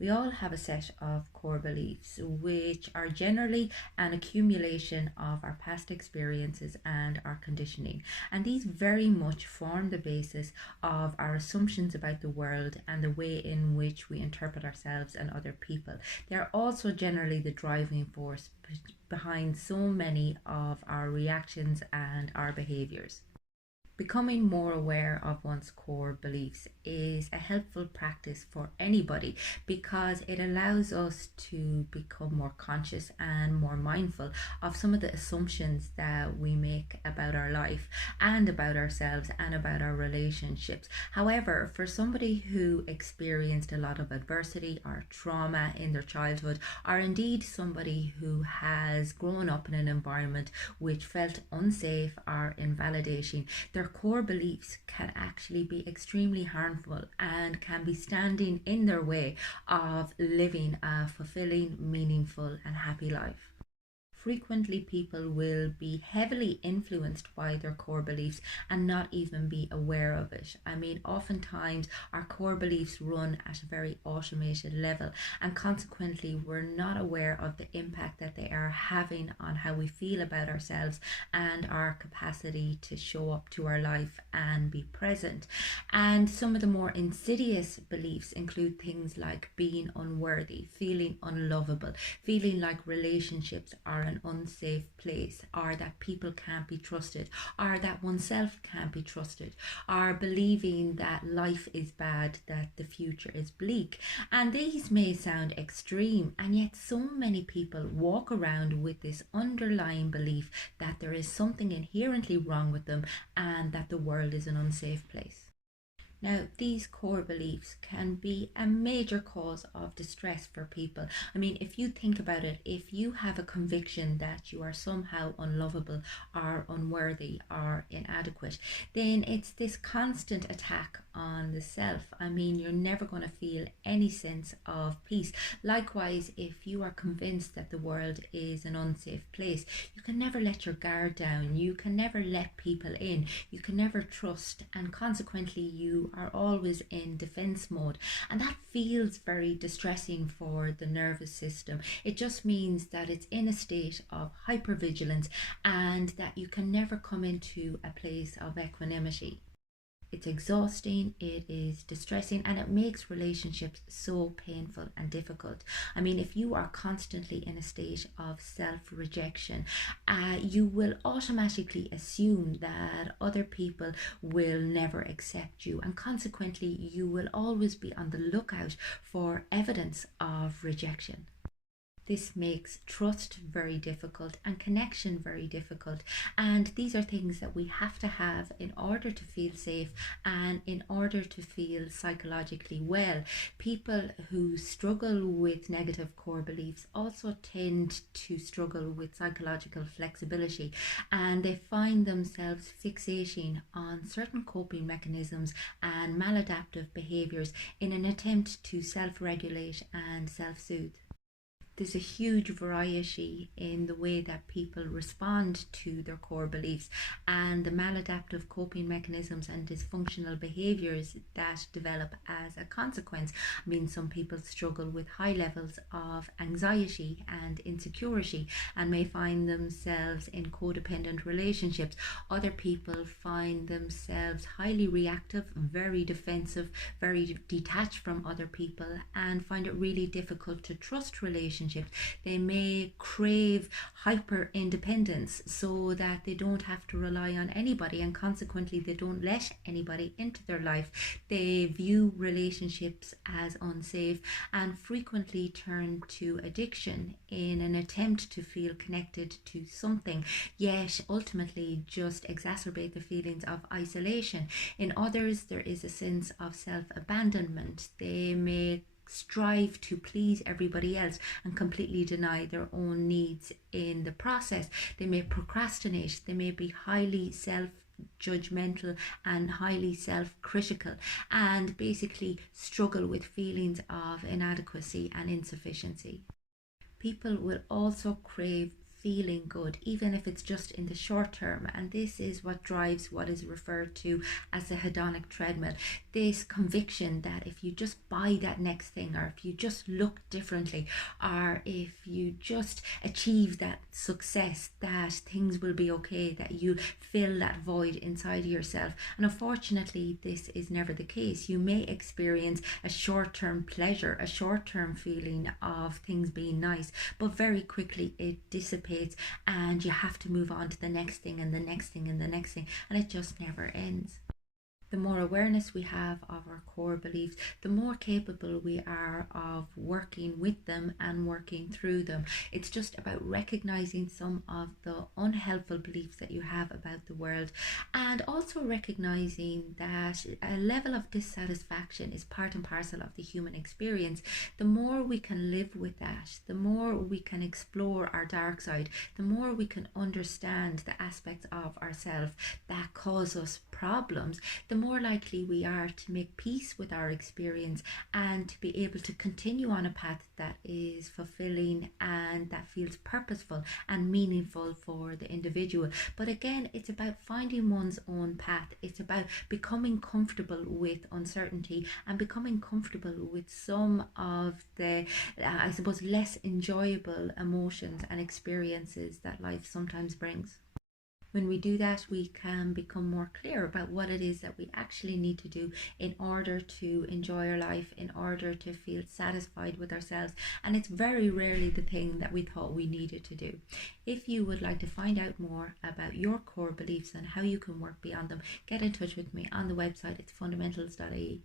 We all have a set of core beliefs, which are generally an accumulation of our past experiences and our conditioning. And these very much form the basis of our assumptions about the world and the way in which we interpret ourselves and other people. They're also generally the driving force behind so many of our reactions and our behaviors. Becoming more aware of one's core beliefs is a helpful practice for anybody because it allows us to become more conscious and more mindful of some of the assumptions that we make about our life and about ourselves and about our relationships. However, for somebody who experienced a lot of adversity or trauma in their childhood, or indeed somebody who has grown up in an environment which felt unsafe or invalidating, their core beliefs can actually be extremely harmful and can be standing in their way of living a fulfilling, meaningful, and happy life. Frequently, people will be heavily influenced by their core beliefs and not even be aware of it. I mean, oftentimes our core beliefs run at a very automated level, and consequently, we're not aware of the impact that they are having on how we feel about ourselves and our capacity to show up to our life and be present. And some of the more insidious beliefs include things like being unworthy, feeling unlovable, feeling like relationships are an unsafe place, or that people can't be trusted, or that oneself can't be trusted, or believing that life is bad, that the future is bleak. And these may sound extreme, and yet so many people walk around with this underlying belief that there is something inherently wrong with them and that the world is an unsafe place. Now, these core beliefs can be a major cause of distress for people. I mean, if you think about it, if you have a conviction that you are somehow unlovable or unworthy or inadequate, then it's this constant attack on the self. I mean, you're never going to feel any sense of peace. Likewise, if you are convinced that the world is an unsafe place, you can never let your guard down. You can never let people in. You can never trust, and consequently, you are always in defense mode, and that feels very distressing for the nervous system. It just means that it's in a state of hypervigilance and that you can never come into a place of equanimity. It's exhausting, it is distressing, and it makes relationships so painful and difficult. I mean, if you are constantly in a state of self-rejection, you will automatically assume that other people will never accept you, and consequently, you will always be on the lookout for evidence of rejection. This makes trust very difficult and connection very difficult. And these are things that we have to have in order to feel safe and in order to feel psychologically well. People who struggle with negative core beliefs also tend to struggle with psychological flexibility, and they find themselves fixating on certain coping mechanisms and maladaptive behaviors in an attempt to self-regulate and self-soothe. There's a huge variety in the way that people respond to their core beliefs and the maladaptive coping mechanisms and dysfunctional behaviors that develop as a consequence. I mean, some people struggle with high levels of anxiety and insecurity and may find themselves in codependent relationships. Other people find themselves highly reactive, very defensive, very detached from other people, and find it really difficult to trust relationships. They may crave hyper independence so that they don't have to rely on anybody, and consequently they don't let anybody into their life. They view relationships as unsafe and frequently turn to addiction in an attempt to feel connected to something, yet ultimately just exacerbate the feelings of isolation. In others, there is a sense of self-abandonment. They may strive to please everybody else and completely deny their own needs in the process. They may procrastinate, they may be highly self-judgmental and highly self-critical, and basically struggle with feelings of inadequacy and insufficiency. People will also crave feeling good, even if it's just in the short term. And this is what drives what is referred to as the hedonic treadmill. This conviction that if you just buy that next thing, or if you just look differently, or if you just achieve that success, that things will be okay, that you fill that void inside of yourself. And unfortunately, this is never the case. You may experience a short-term pleasure, a short-term feeling of things being nice, but very quickly it dissipates and you have to move on to the next thing and the next thing and the next thing, and it just never ends. The more awareness we have of our core beliefs, the more capable we are of working with them and working through them. It's just about recognizing some of the unhelpful beliefs that you have about the world, and also recognizing that a level of dissatisfaction is part and parcel of the human experience. The more we can live with that, the more we can explore our dark side, the more we can understand the aspects of ourselves that cause us problems, the more likely we are to make peace with our experience and to be able to continue on a path that is fulfilling and that feels purposeful and meaningful for the individual. But again, it's about finding one's own path. It's about becoming comfortable with uncertainty and becoming comfortable with some of the, I suppose, less enjoyable emotions and experiences that life sometimes brings. When we do that, we can become more clear about what it is that we actually need to do in order to enjoy our life, in order to feel satisfied with ourselves. And it's very rarely the thing that we thought we needed to do. If you would like to find out more about your core beliefs and how you can work beyond them, get in touch with me on the website. It's fundamentals.ie.